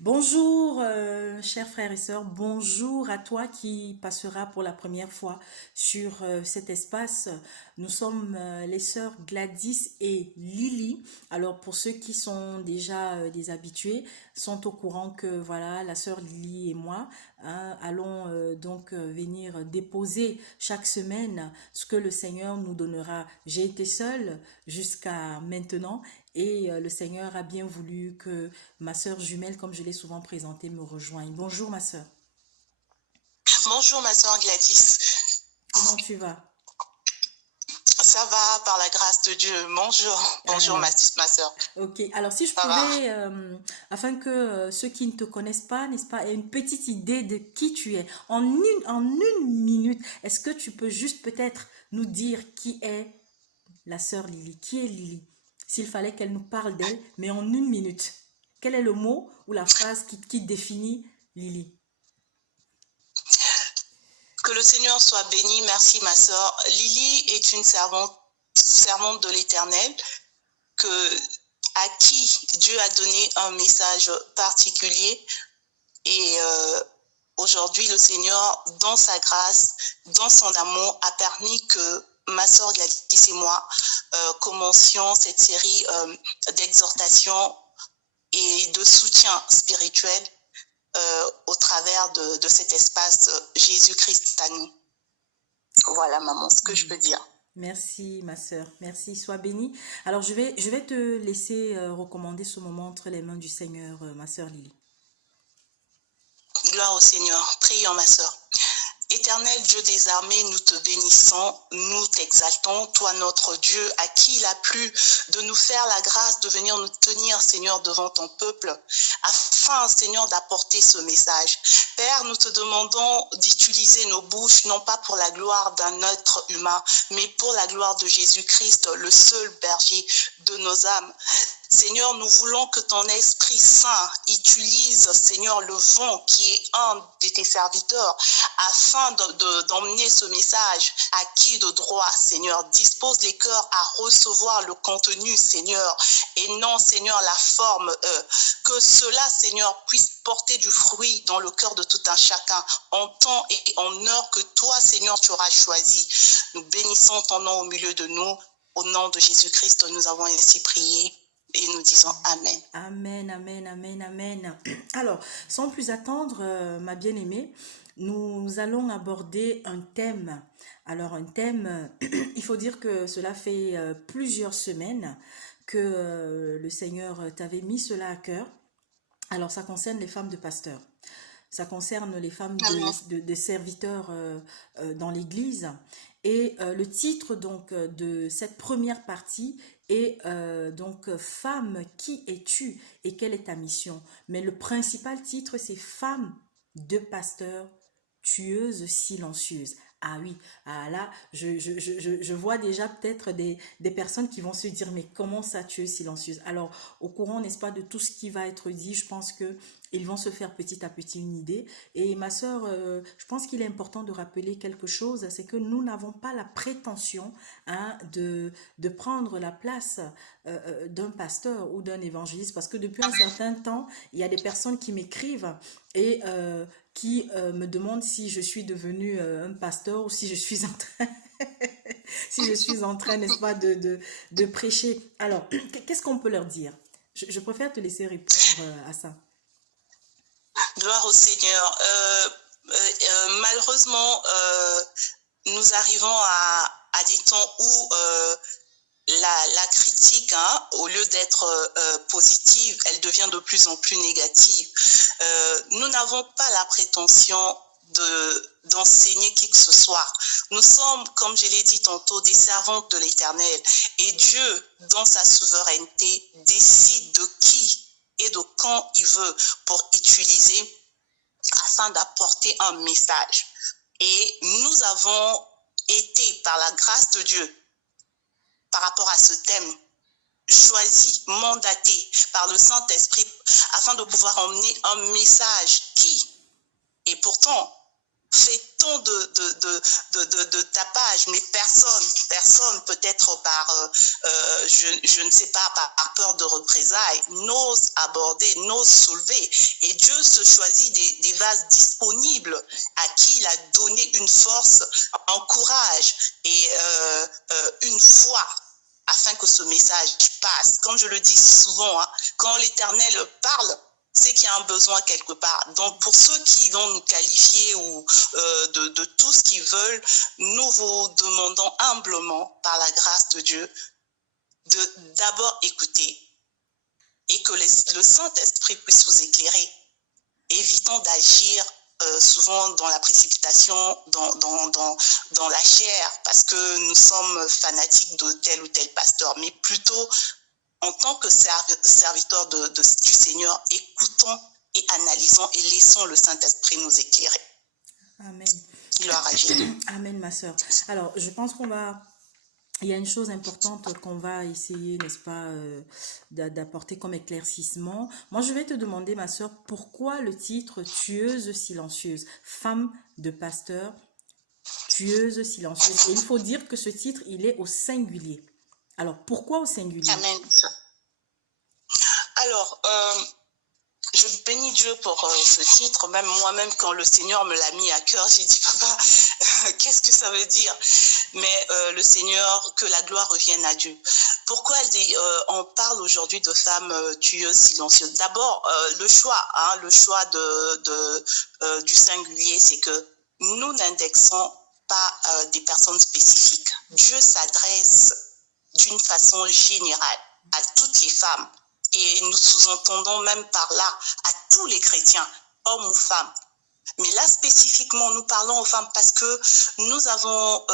Bonjour, chers frères et sœurs, bonjour à toi qui passera pour la première fois sur cet espace. Nous sommes les sœurs Gladys et Lily. Alors pour ceux qui sont déjà des habitués, sont au courant que voilà, la sœur Lily et moi allons venir déposer chaque semaine ce que le Seigneur nous donnera. J'ai été seule jusqu'à maintenant et le Seigneur a bien voulu que ma sœur jumelle, comme je l'ai souvent présentée, me rejoigne. Bonjour ma sœur. Bonjour ma soeur Gladys. Comment tu vas? Ça va par la grâce de Dieu. Bonjour. Bonjour Alors, ma soeur. ok. Alors si je Ça va. pouvais, afin que ceux qui ne te connaissent pas, n'est-ce pas, aient une petite idée de qui tu es, en une minute, est-ce que tu peux juste peut-être nous dire qui est la sœur Lily? Qui est Lily? S'il fallait qu'elle nous parle d'elle, mais en une minute. Quel est le mot ou la phrase qui définit Lily? Que le Seigneur soit béni. Merci ma soeur. Lily est une servante de l'Éternel à qui Dieu a donné un message particulier. Et aujourd'hui, le Seigneur, dans sa grâce, dans son amour, a permis que ma soeur Gladys et moi commencions cette série d'exhortations et de soutien spirituel au travers de cet espace Jésus-Christ à nous. Voilà, maman, ce que je peux dire. Merci, ma sœur. Merci, sois bénie. Alors, je vais te laisser recommander ce moment entre les mains du Seigneur, ma sœur Lily. Gloire au Seigneur. Prions, ma soeur. Éternel Dieu des armées, nous te bénissons, nous t'exaltons, toi notre Dieu, à qui il a plu de nous faire la grâce de venir nous tenir, Seigneur, devant ton peuple, afin, Seigneur, d'apporter ce message. Père, nous te demandons d'utiliser nos bouches, non pas pour la gloire d'un être humain, mais pour la gloire de Jésus-Christ, le seul berger de nos âmes. Seigneur, nous voulons que ton Esprit Saint utilise, Seigneur, le vent qui est un de tes serviteurs afin d'emmener ce message à qui de droit, Seigneur. Dispose les cœurs à recevoir le contenu, Seigneur, et non, Seigneur, la forme. Que cela, Seigneur, puisse porter du fruit dans le cœur de tout un chacun, en temps et en heure que toi, Seigneur, tu auras choisi. Nous bénissons ton nom au milieu de nous. Au nom de Jésus-Christ, nous avons ainsi prié. Et nous disons Amen. Amen, amen, amen, amen. Alors, sans plus attendre, ma bien-aimée, nous allons aborder un thème. Alors, un thème, il faut dire que cela fait plusieurs semaines que le Seigneur t'avait mis cela à cœur. Alors, ça concerne les femmes de pasteurs. Ça concerne les femmes Amen. de serviteurs dans l'Église. Et le titre donc de cette première partie est donc Femme, qui es-tu et quelle est ta mission? Mais le principal titre c'est Femme de pasteur, tueuse silencieuse. Ah oui, ah là, je vois déjà peut-être des personnes qui vont se dire, mais comment ça, tueuse silencieuse? Alors, au courant, n'est-ce pas, de tout ce qui va être dit, je pense que ils vont se faire petit à petit une idée. Et ma sœur, je pense qu'il est important de rappeler quelque chose, c'est que nous n'avons pas la prétention de prendre la place d'un pasteur ou d'un évangéliste, parce que depuis un certain temps, il y a des personnes qui m'écrivent et qui me demandent si je suis devenue un pasteur ou si je suis en train si je suis en train, n'est-ce pas, de prêcher. Alors, qu'est-ce qu'on peut leur dire? Je préfère te laisser répondre à ça. Gloire au Seigneur. Malheureusement, nous arrivons à des temps où la critique, hein, au lieu d'être positive, elle devient de plus en plus négative. Nous n'avons pas la prétention d'enseigner qui que ce soit. Nous sommes, comme je l'ai dit tantôt, des servantes de l'Éternel. Et Dieu, dans sa souveraineté, décide de qui et de quand il veut pour utiliser afin d'apporter un message. Et nous avons été, par la grâce de Dieu, par rapport à ce thème, choisi, mandaté par le Saint-Esprit afin de pouvoir emmener un message qui, et pourtant, fait tant de tapage, mais personne peut-être je ne sais pas, par peur de représailles, n'ose aborder, n'ose soulever. Et Dieu se choisit des vases disponibles à qui il a donné une force, un courage et une foi afin que ce message passe. Comme je le dis souvent, hein, quand l'Éternel parle, c'est qu'il y a un besoin quelque part. Donc, pour ceux qui vont nous qualifier ou de tout ce qu'ils veulent, nous vous demandons humblement, par la grâce de Dieu, de d'abord écouter et que le Saint-Esprit puisse vous éclairer. Évitons d'agir souvent dans la précipitation, dans la chair, parce que nous sommes fanatiques de tel ou tel pasteur, mais plutôt en tant que serviteurs du Seigneur, écoutons et analysons et laissons le Saint-Esprit nous éclairer. Amen. Gloire à Jésus. Amen, ma sœur. Alors, je pense il y a une chose importante qu'on va essayer, n'est-ce pas, d'apporter comme éclaircissement. Moi, je vais te demander, ma sœur, pourquoi le titre Tueuse silencieuse, femme de pasteur, tueuse silencieuse. Et il faut dire que ce titre, il est au singulier. Alors, pourquoi au singulier? Amen. Alors, je bénis Dieu pour ce titre. Même moi-même, quand le Seigneur me l'a mis à cœur, j'ai dit, papa, qu'est-ce que ça veut dire? Mais le Seigneur, que la gloire revienne à Dieu. Pourquoi on parle aujourd'hui de femmes tueuses silencieuses? D'abord, le choix du singulier, c'est que nous n'indexons pas des personnes spécifiques. Dieu s'adresse d'une façon générale à toutes les femmes. Et nous sous-entendons même par là à tous les chrétiens, hommes ou femmes. Mais là, spécifiquement, nous parlons aux femmes parce que nous avons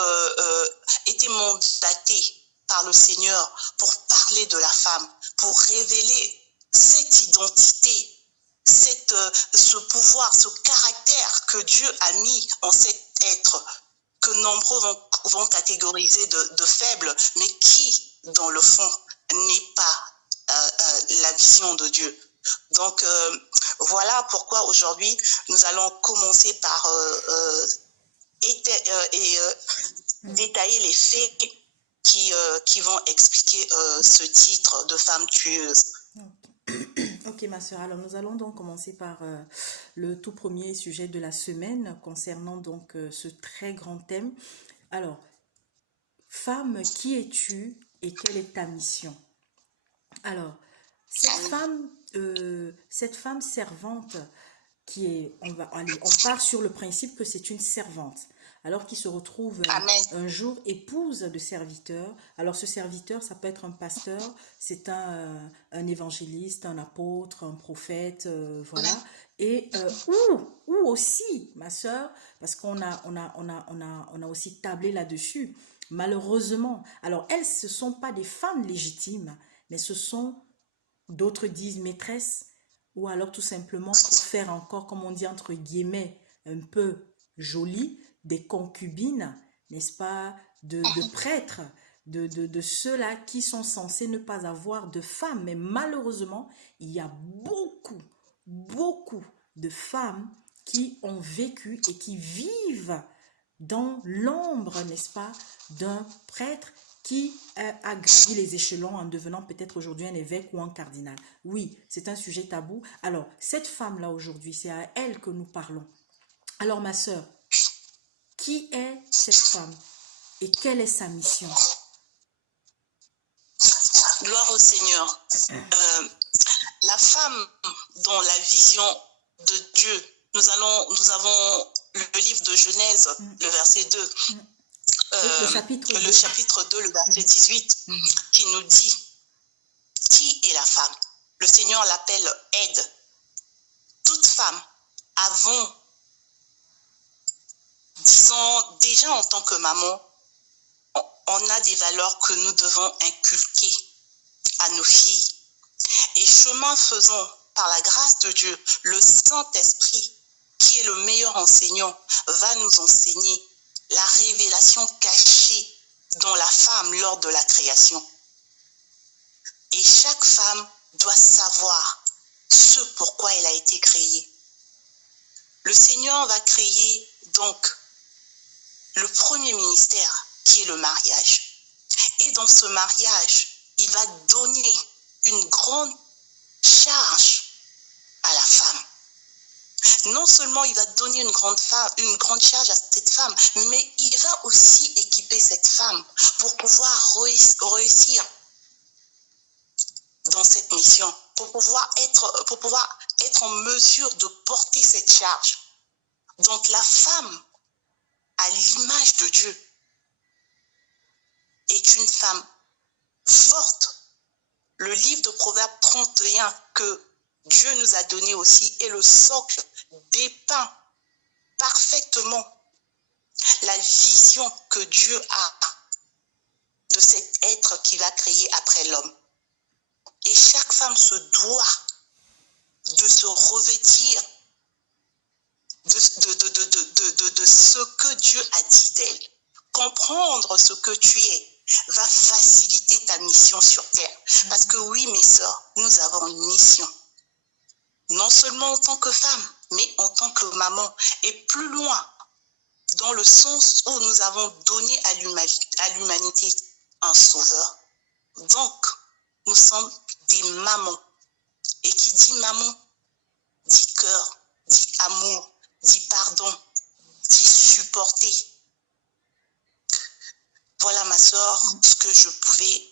été mandatés par le Seigneur pour parler de la femme, pour révéler cette identité, ce pouvoir, ce caractère que Dieu a mis en cet être, que nombreux vont catégoriser de faible, mais qui, dans le fond, n'est pas la vision de Dieu. Donc, voilà pourquoi aujourd'hui, nous allons commencer par détailler les faits qui vont expliquer ce titre de femme tueuse. Ok, ma soeur. Alors, nous allons donc commencer par le tout premier sujet de la semaine concernant donc ce très grand thème. Alors, femme, qui es-tu et quelle est ta mission? Alors, cette femme servante qui est, on part sur le principe que c'est une servante, alors qu'il se retrouve un jour épouse de serviteur. Alors ce serviteur, ça peut être un pasteur, c'est un évangéliste, un apôtre, un prophète, voilà. Et ou aussi, ma soeur, parce qu'on a aussi tablé là-dessus, malheureusement. Alors elles, ce ne sont pas des femmes légitimes, mais ce sont, d'autres disent maîtresses, ou alors tout simplement pour faire encore, comme on dit entre guillemets, un peu joli, des concubines, n'est-ce pas, de prêtres, de ceux-là qui sont censés ne pas avoir de femmes. Mais malheureusement, il y a beaucoup de femmes qui ont vécu et qui vivent dans l'ombre, n'est-ce pas, d'un prêtre qui a gravi les échelons en devenant peut-être aujourd'hui un évêque ou un cardinal. Oui, c'est un sujet tabou. Alors, cette femme-là aujourd'hui, c'est à elle que nous parlons. Alors, ma sœur, qui est cette femme et quelle est sa mission? Gloire au Seigneur. La femme dans la vision de Dieu, nous avons le livre de Genèse, le verset 2. Le chapitre 2, le verset 18, qui nous dit qui est la femme. Le Seigneur l'appelle aide. Toute femme avons, disons, déjà en tant que maman, on a des valeurs que nous devons inculquer à nos filles. Et chemin faisant, par la grâce de Dieu, le Saint-Esprit, qui est le meilleur enseignant, va nous enseigner la révélation cachée dans la femme lors de la création. Et chaque femme doit savoir ce pourquoi elle a été créée. Le Seigneur va créer donc le premier ministère qui est le mariage. Et dans ce mariage, il va donner une grande charge à la femme. Non seulement il va donner une grande charge à cette femme, mais il va aussi équiper cette femme pour pouvoir réussir dans cette mission, pour pouvoir être en mesure de porter cette charge. Donc la femme, à l'image de Dieu, est une femme forte. Le livre de Proverbes 31 que Dieu nous a donné aussi est le socle, dépeint parfaitement la vision que Dieu a de cet être qu'il a créé après l'homme. Et chaque femme se doit de se revêtir de ce que Dieu a dit d'elle. Comprendre ce que tu es va faciliter ta mission sur terre. Parce que oui, mes sœurs, nous avons une mission. Non seulement en tant que femme, mais en tant que maman. Et plus loin, dans le sens où nous avons donné à l'humanité un sauveur. Donc, nous sommes des mamans. Et qui dit maman, dit cœur, dit amour, dit pardon, dit supporter. Voilà, ma sœur, ce que je pouvais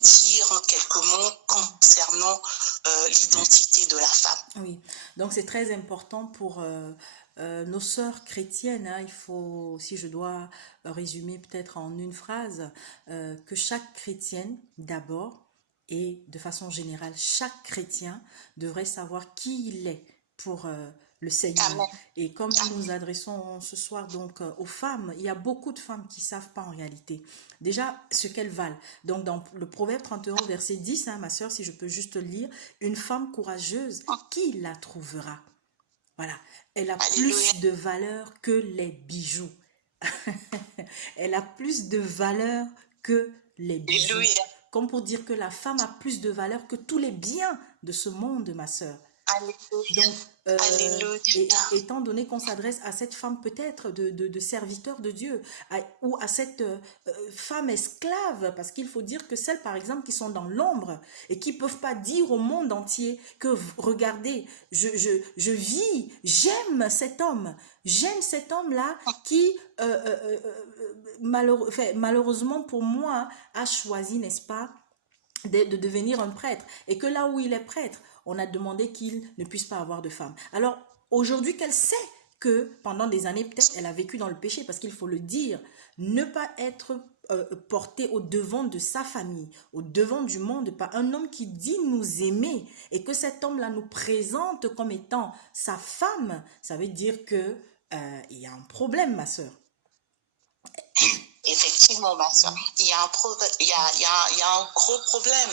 dire en quelques mots concernant l'identité de la femme. Oui, donc c'est très important pour nos sœurs chrétiennes, hein. Il faut, si je dois résumer peut-être en une phrase, que chaque chrétienne d'abord, et de façon générale, chaque chrétien devrait savoir qui il est pour le Seigneur. Amen. Et comme nous nous adressons ce soir donc aux femmes, il y a beaucoup de femmes qui ne savent pas en réalité déjà ce qu'elles valent. Donc dans le Proverbe 31 verset 10, hein, ma sœur, si je peux juste le lire, une femme courageuse, qui la trouvera? Voilà, elle a Alléluia. plus de valeur que les bijoux. Elle a plus de valeur que les bijoux. Alléluia. Comme pour dire que la femme a plus de valeur que tous les biens de ce monde, ma sœur. Alléluia. Donc, Alléluia. étant donné qu'on s'adresse à cette femme peut-être de serviteur de Dieu, ou à cette femme esclave, parce qu'il faut dire que celles par exemple qui sont dans l'ombre et qui peuvent pas dire au monde entier que regardez, je vis, j'aime cet homme-là qui malheureusement pour moi a choisi, n'est-ce pas, de devenir un prêtre, et que là où il est prêtre, on a demandé qu'il ne puisse pas avoir de femme. Alors aujourd'hui qu'elle sait que pendant des années peut-être elle a vécu dans le péché, parce qu'il faut le dire, ne pas être porté au devant de sa famille, au devant du monde, pas un homme qui dit nous aimer, et que cet homme-là nous présente comme étant sa femme, ça veut dire que il y a un problème, ma sœur. Effectivement, ma soeur, il y a un gros problème.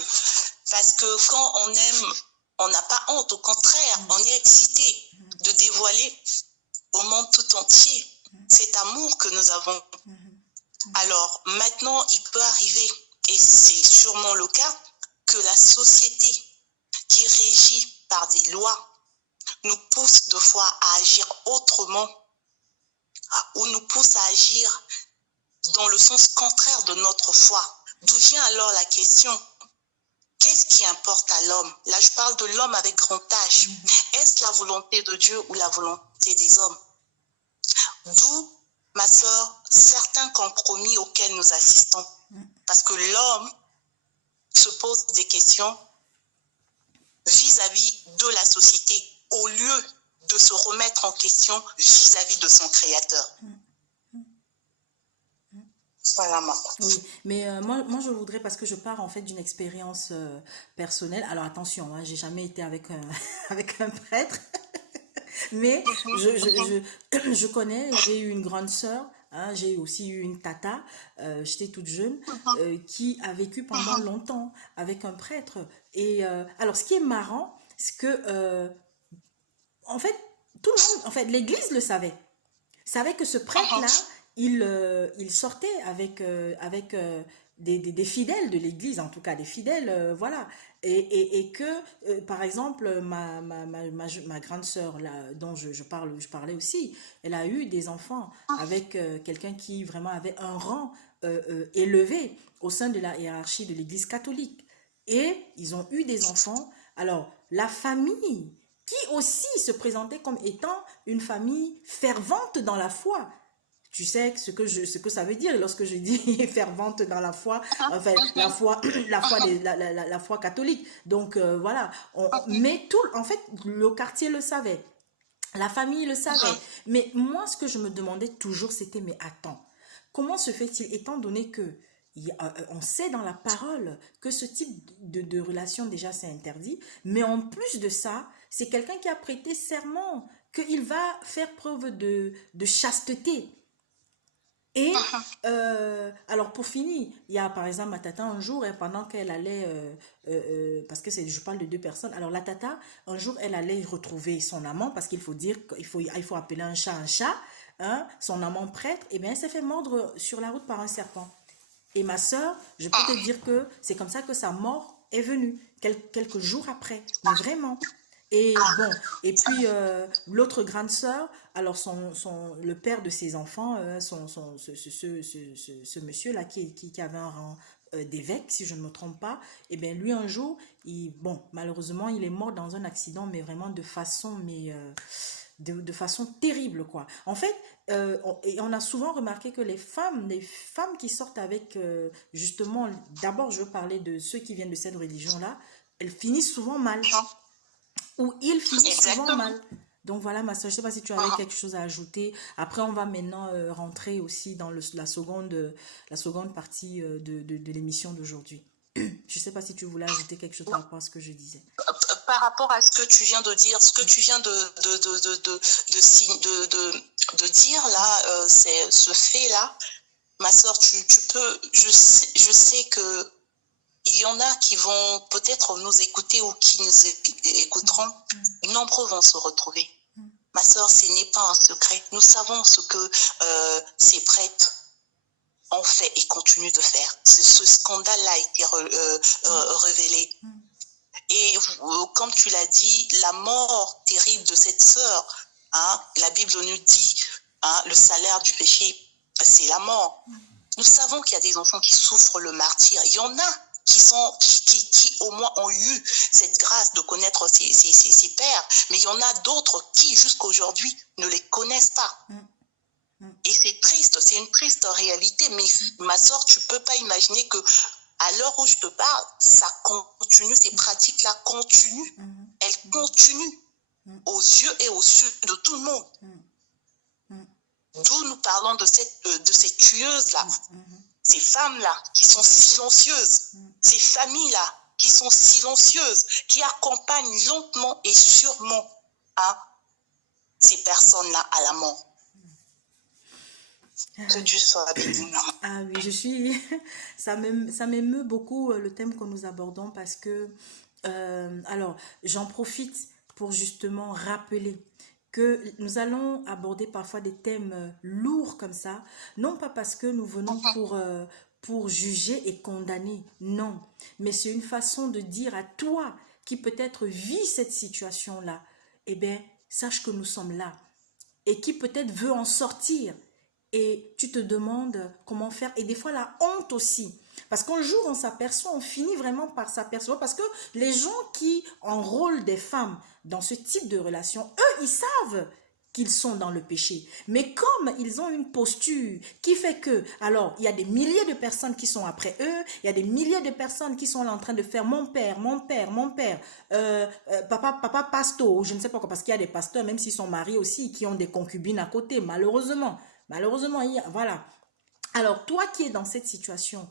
Parce que quand on aime, on n'a pas honte, au contraire, on est excité de dévoiler au monde tout entier cet amour que nous avons. Alors maintenant, il peut arriver, et c'est sûrement le cas, que la société qui est régie par des lois nous pousse deux fois à agir autrement, ou nous pousse à agir dans le sens contraire de notre foi. D'où vient alors la question, qu'est-ce qui importe à l'homme? Là, je parle de l'homme avec grand H. Est-ce la volonté de Dieu ou la volonté des hommes? D'où, ma sœur, certains compromis auxquels nous assistons. Parce que l'homme se pose des questions vis-à-vis de la société, au lieu de se remettre en question vis-à-vis de son Créateur. Voilà, maman. Oui, mais moi je voudrais, parce que je pars en fait d'une expérience personnelle. Alors attention, hein, j'ai jamais été avec avec un prêtre, mais je connais, j'ai eu une grande sœur, hein, j'ai aussi eu une tata, j'étais toute jeune, qui a vécu pendant longtemps avec un prêtre. Et alors ce qui est marrant, c'est que en fait, tout le monde, en fait, l'église le savait que ce prêtre-là, il sortait avec des fidèles de l'Église, en tout cas des fidèles, voilà. Et que, par exemple, ma grande sœur, là, dont je parlais aussi, elle a eu des enfants avec quelqu'un qui vraiment avait un rang élevé au sein de la hiérarchie de l'Église catholique. Et ils ont eu des enfants. Alors, la famille, qui aussi se présentait comme étant une famille fervente dans la foi. Tu sais ce que ça veut dire lorsque je dis fervente dans la foi, enfin la foi catholique. Donc voilà, mais tout, en fait, le quartier le savait, la famille le savait. Mais moi, ce que je me demandais toujours, c'était mais attends, comment se fait-il, étant donné que on sait dans la parole que ce type de relation déjà c'est interdit, mais en plus de ça, c'est quelqu'un qui a prêté serment qu'il va faire preuve de chasteté. Et alors pour finir, il y a par exemple ma tata un jour, pendant qu'elle allait, parce que je parle de deux personnes, alors la tata, un jour elle allait retrouver son amant, parce qu'il faut dire il faut appeler un chat, hein, son amant prêtre, et bien elle s'est fait mordre sur la route par un serpent. Et ma soeur, je peux te dire que c'est comme ça que sa mort est venue, quelques jours après, mais vraiment. Et bon, et puis l'autre grande sœur, alors le père de ses enfants, ce monsieur-là qui avait un rang d'évêque, si je ne me trompe pas, et bien lui un jour, bon, malheureusement, il est mort dans un accident, mais vraiment de façon, de façon terrible, quoi. En fait, et on a souvent remarqué que les femmes qui sortent avec, justement, d'abord je veux parler de ceux qui viennent de cette religion-là, elles finissent souvent mal où ils finissent souvent mal. Donc voilà, ma soeur, je ne sais pas si tu avais quelque chose à ajouter. Après, on va maintenant rentrer aussi dans la seconde partie de l'émission d'aujourd'hui. Je ne sais pas si tu voulais ajouter quelque chose par rapport à ce que je disais. Par rapport à ce que tu viens de dire, ce que tu viens de dire là, c'est ce fait-là, ma soeur, tu peux, je sais que il y en a qui vont peut-être nous écouter ou qui nous écouteront. Nombreux vont se retrouver. Ma sœur, ce n'est pas un secret. Nous savons ce que ces prêtres ont fait et continuent de faire. Ce scandale-là a été révélé. Et comme tu l'as dit, la mort terrible de cette sœur, hein, la Bible nous dit, hein, le salaire du péché, c'est la mort. Nous savons qu'il y a des enfants qui souffrent le martyre. Il y en a qui au moins ont eu cette grâce de connaître ses pères, mais il y en a d'autres qui jusqu'à aujourd'hui ne les connaissent pas. Et c'est triste, c'est une triste réalité, mais ma soeur, tu peux pas imaginer que à l'heure où je te parle, ça continue, ces pratiques-là continuent. Elles continuent aux yeux et aux yeux de tout le monde. D'où nous parlons de ces tueuses-là. Ces femmes-là qui sont silencieuses, ces familles-là qui sont silencieuses, qui accompagnent lentement et sûrement, hein, ces personnes-là à la mort. Que Dieu soit béni. Ah oui, ça m'émeut beaucoup le thème que nous abordons parce que, alors, j'en profite pour justement rappeler que nous allons aborder parfois des thèmes lourds comme ça, non pas parce que nous venons pour juger et condamner, non, mais c'est une façon de dire à toi qui peut-être vis cette situation-là, eh bien, sache que nous sommes là, et qui peut-être veut en sortir, et tu te demandes comment faire, et des fois la honte aussi, parce qu'un jour on s'aperçoit, on finit vraiment par s'apercevoir, parce que les gens qui enrôlent des femmes dans ce type de relation, eux ils savent qu'ils sont dans le péché, mais comme ils ont une posture qui fait que, alors il y a des milliers de personnes qui sont après eux, il y a des milliers de personnes qui sont là en train de faire mon père, papa pasto, je ne sais pas quoi, parce qu'il y a des pasteurs, même s'ils sont mariés aussi, qui ont des concubines à côté, malheureusement, voilà. Alors, toi qui es dans cette situation,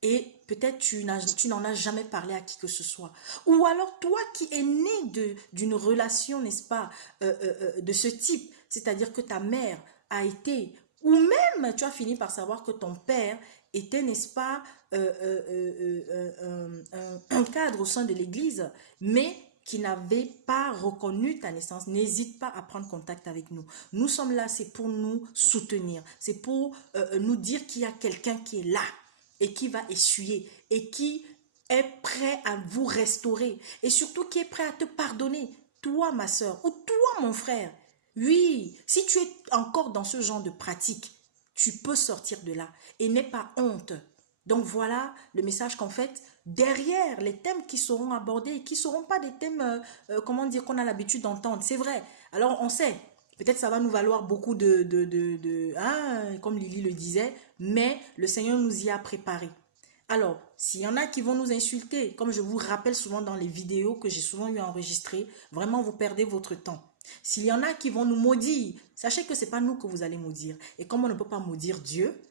et peut-être tu n'en as jamais parlé à qui que ce soit, ou alors toi qui es né d'une relation, n'est-ce pas, de ce type, c'est-à-dire que ta mère a été, ou même tu as fini par savoir que ton père était, n'est-ce pas, un cadre au sein de l'église, mais qui n'avait pas reconnu ta naissance, n'hésite pas à prendre contact avec nous. Nous sommes là, c'est pour nous soutenir, c'est pour nous dire qu'il y a quelqu'un qui est là. et qui va essuyer et qui est prêt à vous restaurer et surtout qui est prêt à te pardonner. Toi, ma soeur, ou toi, mon frère. Oui, si tu es encore dans ce genre de pratique, tu peux sortir de là et n'aie pas honte. Donc voilà le message qu'en fait, derrière les thèmes qui seront abordés et qui ne seront pas des thèmes, comment dire, qu'on a l'habitude d'entendre. C'est vrai. Alors on sait, peut-être ça va nous valoir beaucoup hein, comme Lily le disait, mais le Seigneur nous y a préparés. Alors, s'il y en a qui vont nous insulter, comme je vous rappelle souvent dans les vidéos que j'ai souvent eu à enregistrer, vraiment vous perdez votre temps. S'il y en a qui vont nous maudire, sachez que ce n'est pas nous que vous allez maudire. Et comme on ne peut pas maudire Dieu,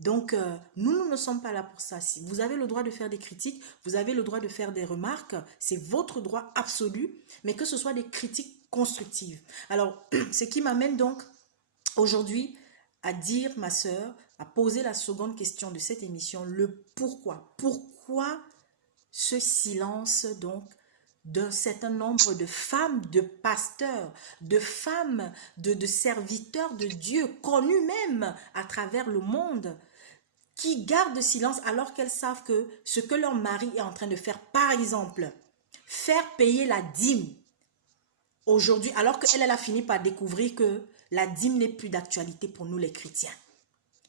donc nous ne sommes pas là pour ça. Si vous avez le droit de faire des critiques, vous avez le droit de faire des remarques, c'est votre droit absolu, mais que ce soit des critiques constructives. Alors, ce qui m'amène donc aujourd'hui à dire, ma sœur, à poser la seconde question de cette émission, le pourquoi. Pourquoi ce silence donc d'un certain nombre de femmes, de pasteurs, de femmes, de serviteurs de Dieu, connus même à travers le monde, qui gardent silence alors qu'elles savent que ce que leur mari est en train de faire, par exemple, faire payer la dîme aujourd'hui, alors qu'elle a fini par découvrir que la dîme n'est plus d'actualité pour nous les chrétiens,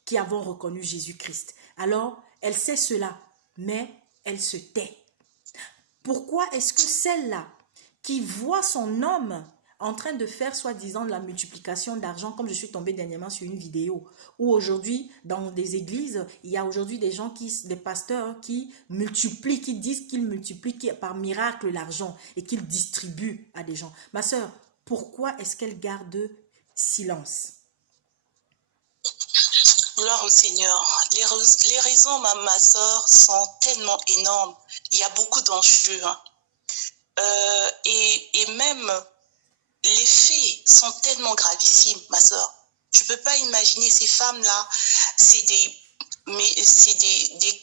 qui avons reconnu Jésus-Christ. Alors, elle sait cela, mais elle se tait. Pourquoi est-ce que celle-là, qui voit son homme en train de faire soi-disant de la multiplication d'argent, comme je suis tombée dernièrement sur une vidéo, où aujourd'hui, dans des églises, il y a aujourd'hui des gens, des pasteurs qui multiplient, qui disent qu'ils multiplient par miracle l'argent et qu'ils distribuent à des gens. Ma sœur, pourquoi est-ce qu'elle garde silence? Gloire au Seigneur. Les raisons, ma soeur, sont tellement énormes. Il y a beaucoup d'enjeux. Hein. Et même les faits sont tellement gravissimes, ma soeur. Tu ne peux pas imaginer ces femmes-là, c'est des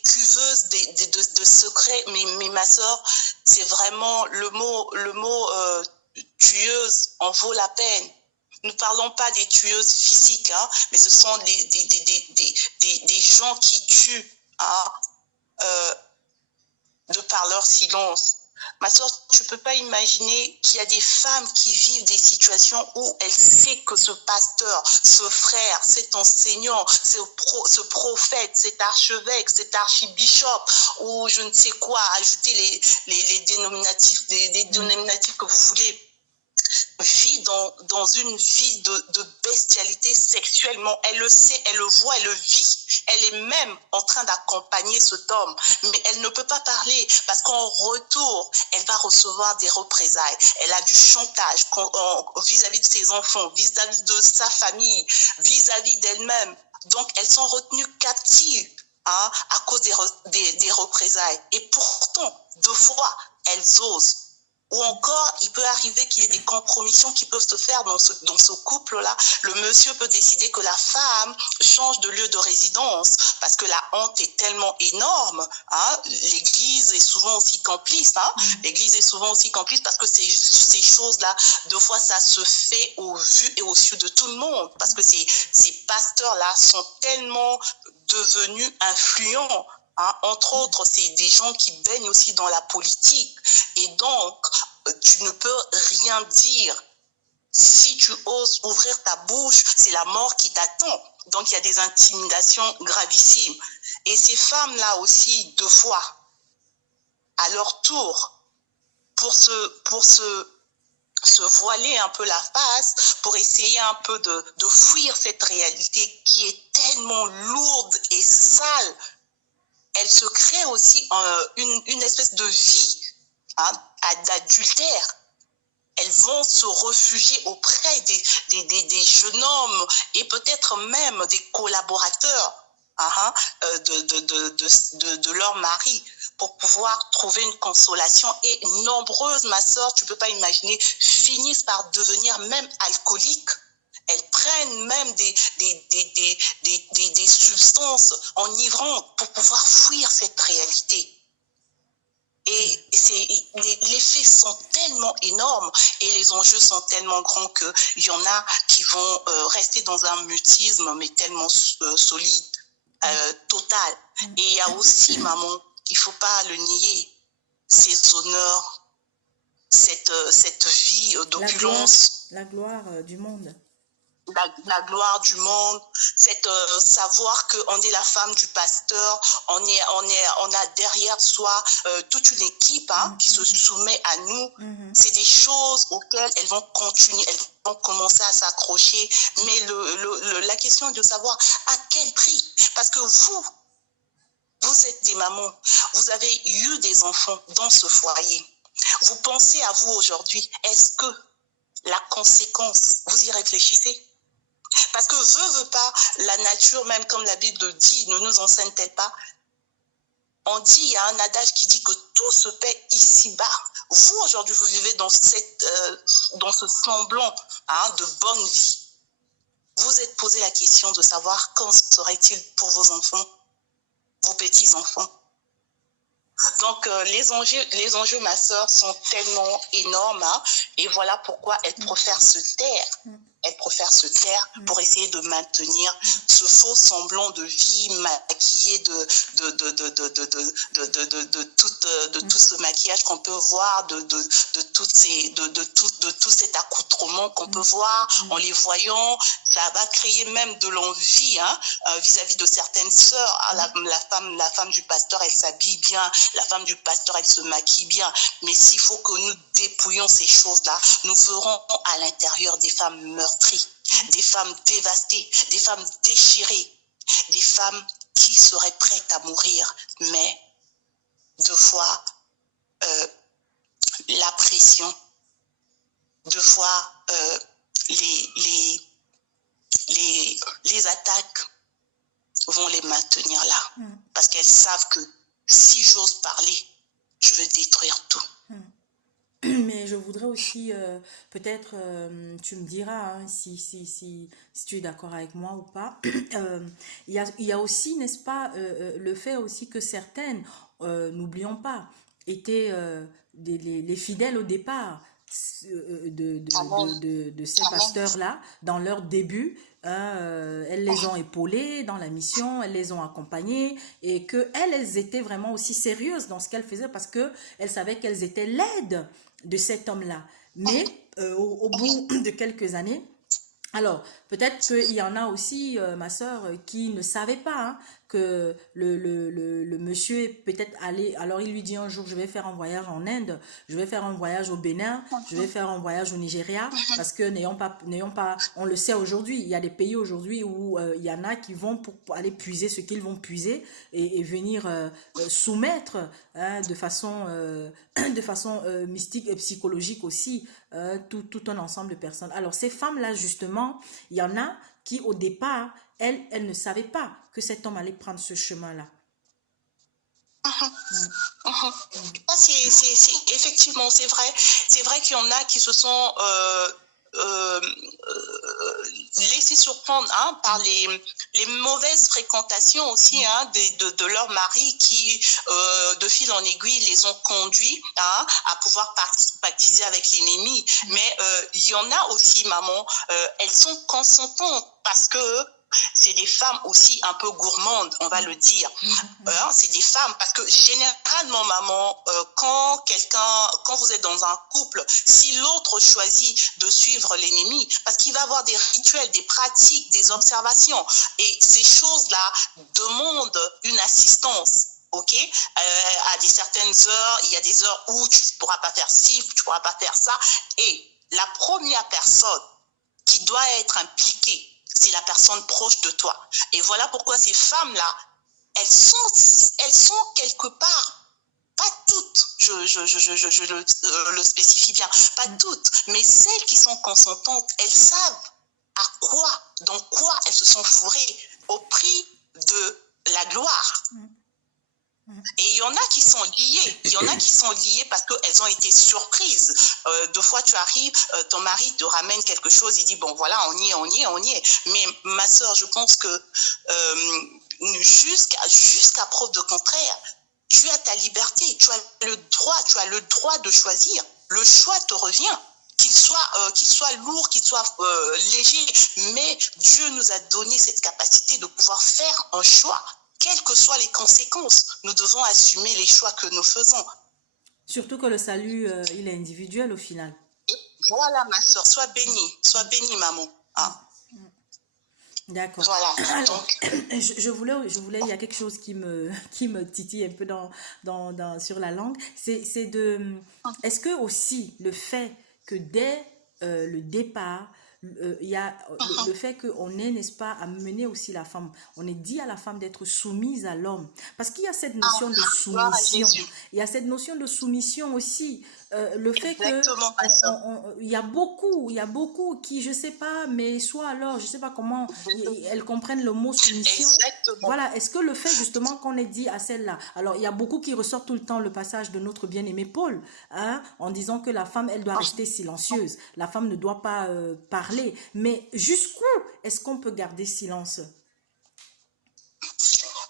cuveuses de secrets. Mais ma soeur, c'est vraiment le mot tueuse en vaut la peine. Nous ne parlons pas des tueuses physiques, hein, mais ce sont des gens qui tuent hein, de par leur silence. Ma soeur, tu ne peux pas imaginer qu'il y a des femmes qui vivent des situations où elles savent que ce pasteur, ce frère, cet enseignant, ce prophète, cet archevêque, cet archibishop, ou je ne sais quoi, ajouter les dénominatifs, les dénominatifs que vous voulez, vit dans une vie de bestialité sexuellement. Elle le sait, elle le voit, elle le vit. Elle est même en train d'accompagner cet homme. Mais elle ne peut pas parler parce qu'en retour, elle va recevoir des représailles. Elle a du chantage vis-à-vis de ses enfants, vis-à-vis de sa famille, vis-à-vis d'elle-même. Donc, elles sont retenues captives hein, à cause des représailles. Et pourtant, deux fois, elles osent. Ou encore, il peut arriver qu'il y ait des compromissions qui peuvent se faire dans ce couple-là. Le monsieur peut décider que la femme change de lieu de résidence parce que la honte est tellement énorme. Hein. L'Église est souvent aussi complice. Hein. L'Église est souvent aussi complice parce que ces choses-là, deux fois, ça se fait au vu et au su de tout le monde. Parce que ces pasteurs-là sont tellement devenus influents. Hein, entre autres, c'est des gens qui baignent aussi dans la politique. Et donc, tu ne peux rien dire. Si tu oses ouvrir ta bouche, c'est la mort qui t'attend. Donc, il y a des intimidations gravissimes. Et ces femmes-là aussi, deux fois, à leur tour, pour se voiler un peu la face, pour essayer un peu de fuir cette réalité qui est tellement lourde et sale, elle se crée aussi une espèce de vie hein, d'adultère. Elles vont se réfugier auprès des jeunes hommes et peut-être même des collaborateurs hein, de leur mari pour pouvoir trouver une consolation. Et nombreuses, ma soeur, tu ne peux pas imaginer, finissent par devenir même alcooliques. Elles prennent même des substances enivrantes pour pouvoir fuir cette réalité. Et les faits sont tellement énormes et les enjeux sont tellement grands qu'il y en a qui vont rester dans un mutisme, mais tellement solide. totale. Et il y a aussi, maman, il ne faut pas le nier, ces honneurs, cette vie d'opulence. La gloire du monde. La gloire du monde, savoir qu'on est la femme du pasteur, on a derrière soi toute une équipe qui se soumet à nous. C'est des choses auxquelles elles vont continuer, elles vont commencer à s'accrocher. Mais la question est de savoir à quel prix. Parce que vous êtes des mamans, vous avez eu des enfants dans ce foyer. Vous pensez à vous aujourd'hui, est-ce que la conséquence, vous y réfléchissez? Parce que veut pas, la nature, même comme la Bible dit, ne nous enseigne-t-elle pas? On dit, il y a un adage qui dit que tout se paie ici-bas. Vous, aujourd'hui, vous vivez dans ce semblant de bonne vie. Vous êtes posé la question de savoir quand serait-il pour vos enfants, vos petits-enfants. Donc, les enjeux, ma sœur, sont tellement énormes. Et voilà pourquoi elle préfère se taire. Elle préfère se taire pour essayer de maintenir ce faux semblant de vie maquillé de tout ce maquillage qu'on peut voir, de tout cet accoutrement qu'on peut voir en les voyant. Ça va créer même de l'envie vis-à-vis de certaines sœurs. La femme du pasteur, elle s'habille bien. La femme du pasteur, elle se maquille bien. Mais s'il faut que nous dépouillions ces choses-là, nous verrons à l'intérieur des femmes meurtries, des femmes dévastées, des femmes déchirées, des femmes qui seraient prêtes à mourir. Mais deux fois, la pression, deux fois, les attaques vont les maintenir là. Parce qu'elles savent que si j'ose parler, je vais détruire tout. Mais je voudrais aussi, peut-être, tu me diras si tu es d'accord avec moi ou pas. Il y a aussi, n'est-ce pas, le fait aussi que certaines, n'oublions pas, étaient les fidèles au départ de ces pasteurs-là, dans leur début. Elles les ont épaulées dans la mission, elles les ont accompagnées et qu'elles étaient vraiment aussi sérieuses dans ce qu'elles faisaient parce qu'elles savaient qu'elles étaient l'aides de cet homme-là. Mais au bout de quelques années, alors peut-être qu'il y en a aussi, ma soeur, qui ne savait pas que le monsieur est peut-être allé, alors il lui dit un jour, je vais faire un voyage en Inde, je vais faire un voyage au Bénin, je vais faire un voyage au Nigeria, parce que n'ayons pas, on le sait aujourd'hui, il y a des pays aujourd'hui où il y en a qui vont pour aller puiser ce qu'ils vont puiser et venir soumettre de façon mystique et psychologique aussi tout un ensemble de personnes. Alors ces femmes-là, justement, il y en a qui au départ, elles ne savaient pas que cet homme allait prendre ce chemin-là. Effectivement, c'est vrai. C'est vrai qu'il y en a qui se sont laissés surprendre par les mauvaises fréquentations aussi de leur mari qui, de fil en aiguille, les ont conduits à pouvoir pactiser avec l'ennemi. Mais il y en a aussi, maman, elles sont consentantes parce que c'est des femmes aussi un peu gourmandes, on va le dire. C'est des femmes, parce que généralement, maman, quand vous êtes dans un couple, si l'autre choisit de suivre l'ennemi, parce qu'il va avoir des rituels, des pratiques, des observations, et ces choses-là demandent une assistance. Ok, à certaines heures, il y a des heures où tu ne pourras pas faire ci, tu ne pourras pas faire ça, et la première personne qui doit être impliquée, c'est la personne proche de toi. Et voilà pourquoi ces femmes-là, elles sont quelque part, pas toutes, je le spécifie bien, pas toutes, mais celles qui sont consentantes, elles savent dans quoi elles se sont fourrées au prix de la gloire. Et il y en a qui sont liées, parce qu'elles ont été surprises. Deux fois, tu arrives, ton mari te ramène quelque chose, il dit, bon, voilà, on y est. Mais ma soeur, je pense que jusqu'à preuve de contraire, tu as ta liberté, tu as le droit de choisir. Le choix te revient, qu'il soit lourd, qu'il soit léger, mais Dieu nous a donné cette capacité de pouvoir faire un choix. Quelles que soient les conséquences, nous devons assumer les choix que nous faisons. Surtout que le salut, il est individuel au final. Voilà, ma soeur, sois bénie, maman. Hein? D'accord. Voilà. Alors, Donc, je voulais, il y a quelque chose qui me titille un peu sur la langue. Est-ce que aussi le fait que dès le départ, il y a le fait qu'on ait, n'est-ce pas, à mener aussi la femme. On est dit à la femme d'être soumise à l'homme. Parce qu'il y a cette notion de gloire à soumission. Jésus. Il y a cette notion de soumission aussi. Le fait que Exactement, ma soeur. il y a beaucoup qui, je sais pas, mais soit alors, je sais pas comment elles comprennent le mot soumission. Exactement. Voilà, est-ce que le fait justement qu'on ait dit à celle-là, alors il y a beaucoup qui ressortent tout le temps le passage de notre bien-aimé Paul, hein, en disant que la femme, elle doit rester silencieuse, la femme ne doit pas parler, mais jusqu'où est-ce qu'on peut garder silence?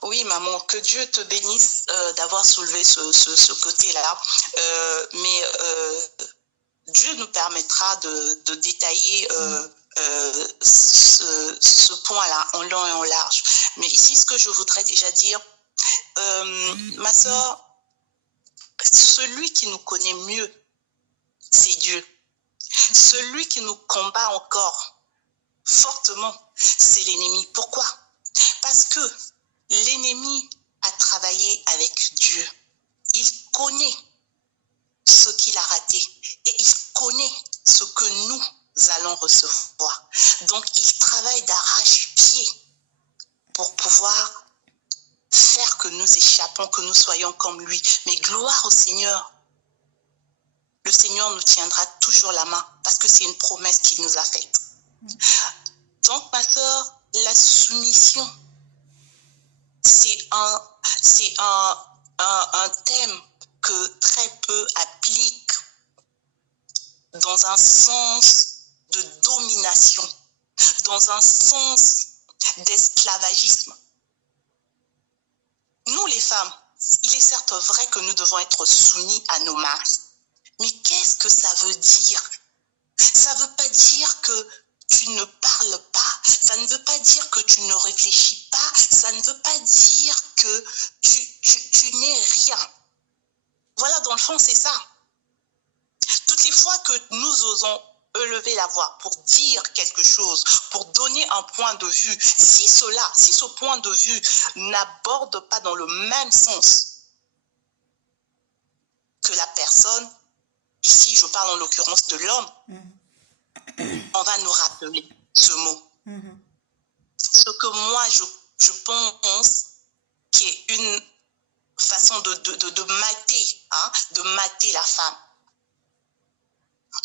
Oui, maman, que Dieu te bénisse d'avoir soulevé ce côté-là. Mais Dieu nous permettra de détailler ce point-là en long et en large. Mais ici, ce que je voudrais déjà dire, ma soeur, celui qui nous connaît mieux, c'est Dieu. Celui qui nous combat encore fortement, c'est l'ennemi. Pourquoi? Parce que l'ennemi a travaillé avec Dieu. Il connaît ce qu'il a raté et il connaît ce que nous allons recevoir. Donc, il travaille d'arrache-pied pour pouvoir faire que nous échappons, que nous soyons comme lui. Mais gloire au Seigneur. Le Seigneur nous tiendra toujours la main parce que c'est une promesse qu'il nous a faite. Donc, ma soeur, la soumission, c'est un thème que très peu appliquent dans un sens de domination, dans un sens d'esclavagisme. Nous, les femmes, il est certes vrai que nous devons être soumis à nos maris. Mais qu'est-ce que ça veut dire? Ça ne veut pas dire que tu ne parles pas, ça ne veut pas dire que tu ne réfléchis pas, ça ne veut pas dire que tu n'es rien. Voilà, dans le fond, c'est ça. Toutes les fois que nous osons élever la voix pour dire quelque chose, pour donner un point de vue, si ce point de vue n'aborde pas dans le même sens que la personne, ici je parle en l'occurrence de l'homme, on va nous rappeler ce mot. Ce que moi je pense qui est une façon de mater, hein, de mater la femme.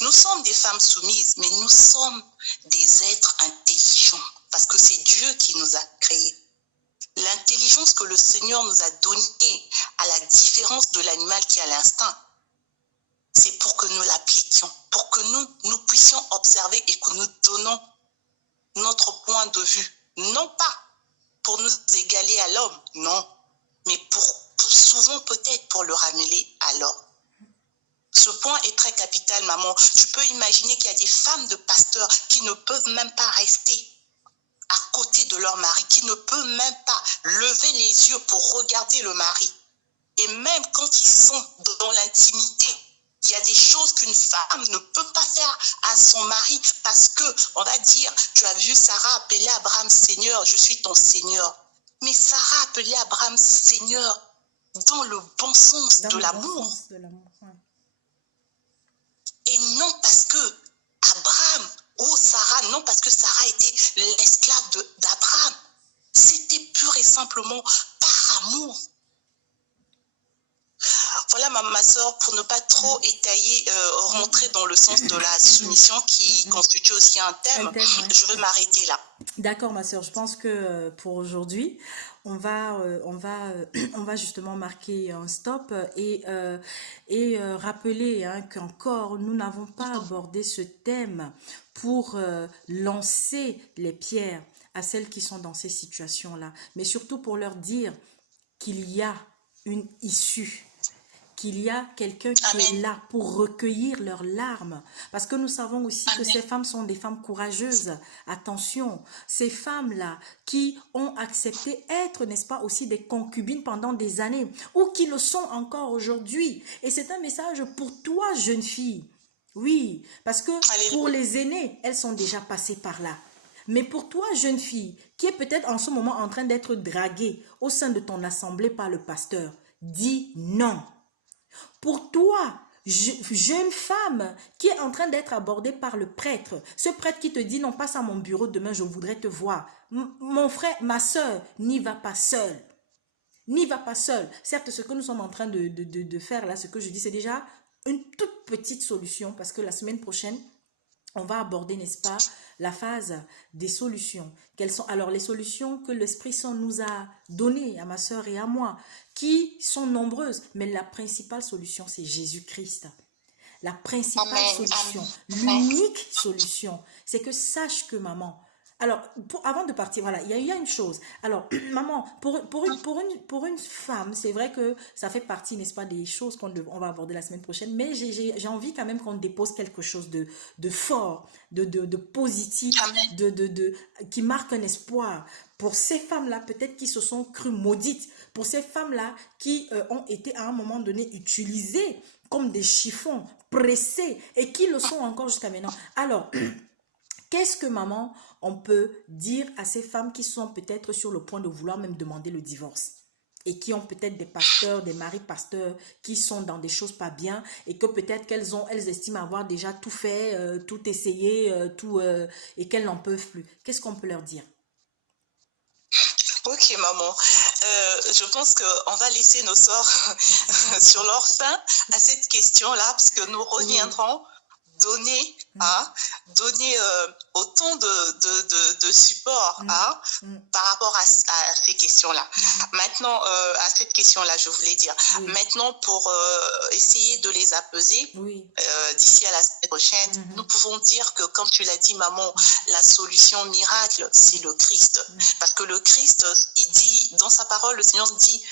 Nous sommes des femmes soumises, mais nous sommes des êtres intelligents, parce que c'est Dieu qui nous a créés. L'intelligence que le Seigneur nous a donnée, à la différence de l'animal qui a l'instinct, c'est pour que nous l'appliquions, pour que nous puissions observer et que nous donnons notre point de vue. Non pas pour nous égaler à l'homme, non, mais souvent peut-être pour le ramener à l'homme. Ce point est très capital, maman. Tu peux imaginer qu'il y a des femmes de pasteurs qui ne peuvent même pas rester à côté de leur mari, qui ne peuvent même pas lever les yeux pour regarder le mari. Et même quand ils sont dans l'intimité, il y a des choses qu'une femme ne peut pas faire à son mari parce que, on va dire, tu as vu Sarah appeler Abraham Seigneur, je suis ton Seigneur. Mais Sarah appelait Abraham Seigneur dans le bon sens de l'amour. Et non parce que Abraham ou Sarah, non parce que Sarah était l'esclave d'Abraham. C'était pur et simplement par amour. Voilà ma soeur, pour ne pas trop étayer, rentrer dans le sens de la soumission qui constitue aussi un thème, je vais m'arrêter là. D'accord, ma soeur, je pense que pour aujourd'hui, on va justement marquer un stop et rappeler hein, qu'encore, nous n'avons pas abordé ce thème pour lancer les pierres à celles qui sont dans ces situations-là, mais surtout pour leur dire qu'il y a une issue, qu'il y a quelqu'un qui est Amen. là pour recueillir leurs larmes. Parce que nous savons aussi que Amen. ces femmes sont des femmes courageuses. Attention, ces femmes-là qui ont accepté être, n'est-ce pas, aussi des concubines pendant des années, ou qui le sont encore aujourd'hui. Et c'est un message pour toi, jeune fille. Oui, parce que pour Alléluia. les aînés, elles sont déjà passées par là. Mais pour toi, jeune fille, qui est peut-être en ce moment en train d'être draguée au sein de ton assemblée par le pasteur, dis non. Pour toi, jeune femme qui est en train d'être abordée par le prêtre, ce prêtre qui te dit non, passe à mon bureau demain, je voudrais te voir. Mon frère, ma soeur, n'y va pas seul. N'y va pas seul. Certes, ce que nous sommes en train de faire là, ce que je dis, c'est déjà une toute petite solution parce que la semaine prochaine, on va aborder, n'est-ce pas, la phase des solutions. Quelles sont alors les solutions que l'Esprit Saint nous a données à ma sœur et à moi, qui sont nombreuses, mais la principale solution, c'est Jésus-Christ. La principale Amen. solution, Amen. l'unique solution, c'est que sache que maman, alors, avant de partir, voilà, il y a une chose. Alors, maman, pour une femme, c'est vrai que ça fait partie, n'est-ce pas, des choses on va aborder la semaine prochaine, mais j'ai envie quand même qu'on dépose quelque chose de fort, de positif, Amen. qui marque un espoir pour ces femmes-là, peut-être qui se sont crues maudites, pour ces femmes-là qui ont été à un moment donné utilisées comme des chiffons, pressées, et qui le sont encore jusqu'à maintenant. Alors, qu'est-ce que maman, on peut dire à ces femmes qui sont peut-être sur le point de vouloir même demander le divorce et qui ont peut-être des pasteurs, des maris pasteurs qui sont dans des choses pas bien et que peut-être elles estiment avoir déjà tout fait, tout essayé, et qu'elles n'en peuvent plus. Qu'est-ce qu'on peut leur dire? Ok, maman. Je pense qu'on va laisser nos sorts sur leur fin à cette question-là, parce que nous reviendrons donner, donner autant de support par rapport à ces questions-là. Maintenant, à cette question-là, je voulais dire, maintenant pour essayer de les apaiser, d'ici à la semaine prochaine, nous pouvons dire que, comme tu l'as dit, maman, la solution miracle, c'est le Christ. Parce que le Christ, il dit, dans sa parole, le Seigneur dit,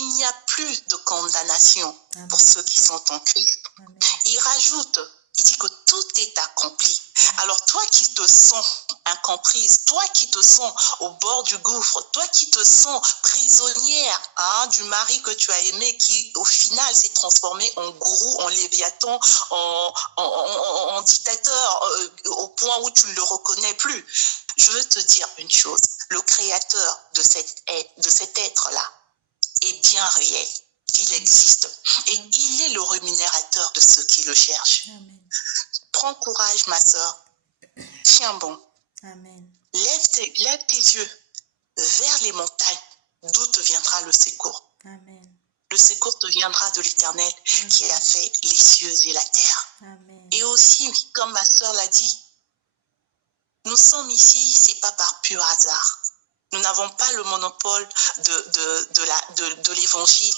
il n'y a plus de condamnation pour ceux qui sont en Christ. Il rajoute, il dit que tout est accompli. Alors toi qui te sens incomprise, toi qui te sens au bord du gouffre, toi qui te sens prisonnière du mari que tu as aimé, qui au final s'est transformé en gourou, en léviathan, en dictateur, au point où tu ne le reconnais plus. Je veux te dire une chose, le créateur de cet être-là est bien réel. Il existe et il est le rémunérateur de ceux qui le cherchent. Amen. Prends courage, ma soeur. Tiens bon. Amen. Lève tes yeux vers les montagnes, d'où te viendra le secours. Amen. Le secours te viendra de l'Éternel qui a fait les cieux et la terre. Amen. Et aussi, comme ma soeur l'a dit, nous sommes ici, c'est pas par pur hasard. Nous n'avons pas le monopole de l'évangile,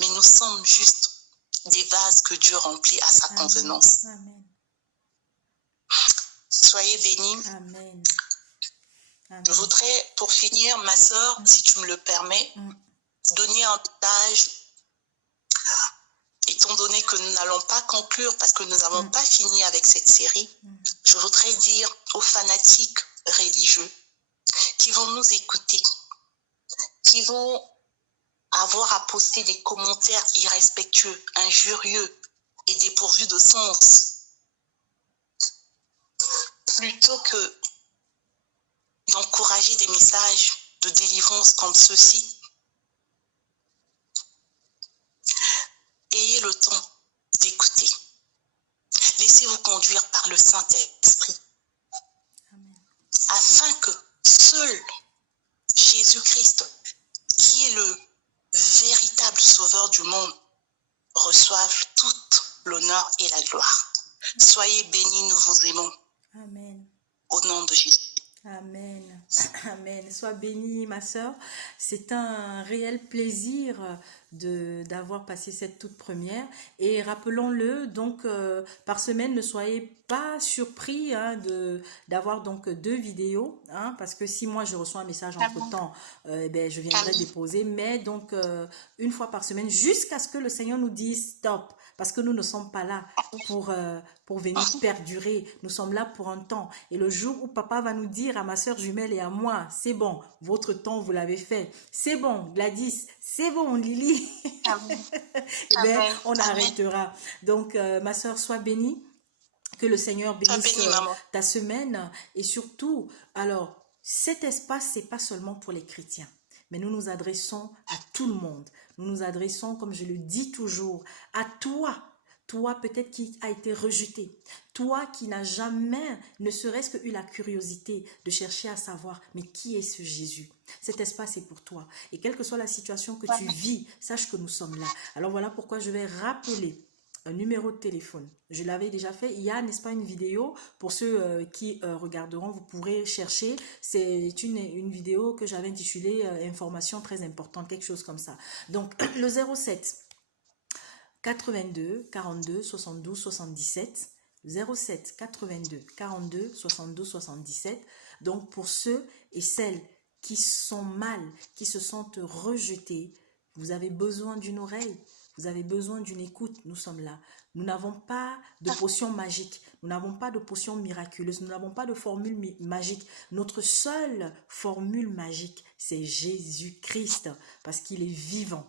mais nous sommes juste des vases que Dieu remplit à sa convenance. Amen. Soyez bénis. Amen. Amen. Je voudrais, pour finir, ma soeur, si tu me le permets, donner un message, étant donné que nous n'allons pas conclure parce que nous n'avons pas fini avec cette série. Je voudrais dire aux fanatiques religieux qui vont nous écouter, qui vont avoir à poster des commentaires irrespectueux, injurieux et dépourvus de sens, plutôt que d'encourager des messages de délivrance comme ceux-ci. Ayez le temps d'écouter. Laissez-vous conduire par le Saint-Esprit, afin que seul Jésus-Christ, qui est le véritable sauveur du monde, reçoive toute l'honneur et la gloire. Soyez bénis, nous vous aimons. Amen. Au nom de Jésus. Amen. Amen. Sois bénie, ma sœur. C'est un réel plaisir d'avoir passé cette toute première. Et rappelons-le, donc, par semaine, ne soyez pas surpris hein, d'avoir donc 2 vidéos, hein, parce que si moi je reçois un message Amen. entre-temps, eh ben, je viendrai Amen. déposer, mais donc une fois par semaine, jusqu'à ce que le Seigneur nous dise stop, parce que nous ne sommes pas là pour venir perdurer, nous sommes là pour un temps. Et le jour où papa va nous dire à ma soeur jumelle et à moi, c'est bon, votre temps, vous l'avez fait, c'est bon, Gladys, c'est bon, Lily, Amen. eh ben, Amen. on Amen. arrêtera. Donc, ma soeur, sois bénie. Que le Seigneur Sois bénisse bénie, maman. ta semaine. Et surtout, alors, cet espace, c'est pas seulement pour les chrétiens, mais nous nous adressons à tout le monde. Nous nous adressons, comme je le dis toujours, à toi. Toi peut-être qui a été rejeté, toi qui n'as jamais, ne serait-ce que eu la curiosité de chercher à savoir, mais qui est ce Jésus? Cet espace est pour toi. Et quelle que soit la situation que tu vis, sache que nous sommes là. Alors voilà pourquoi je vais rappeler un numéro de téléphone. Je l'avais déjà fait. Il y a, n'est-ce pas, une vidéo pour ceux qui regarderont. Vous pourrez chercher. C'est une vidéo que j'avais intitulée Information très importante, quelque chose comme ça. Donc, le 07 82 42 72 77. 07 82 42 72 77. Donc, pour ceux et celles qui sont mal, qui se sentent rejetés, vous avez besoin d'une oreille. Vous avez besoin d'une écoute, nous sommes là. Nous n'avons pas de potion magique, nous n'avons pas de potion miraculeuse, nous n'avons pas de formule magique. Notre seule formule magique, c'est Jésus-Christ, parce qu'il est vivant.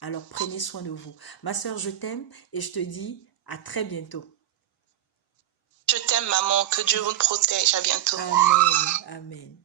Alors prenez soin de vous. Ma soeur, je t'aime et je te dis à très bientôt. Je t'aime, maman. Que Dieu vous protège. À bientôt. Amen. Amen.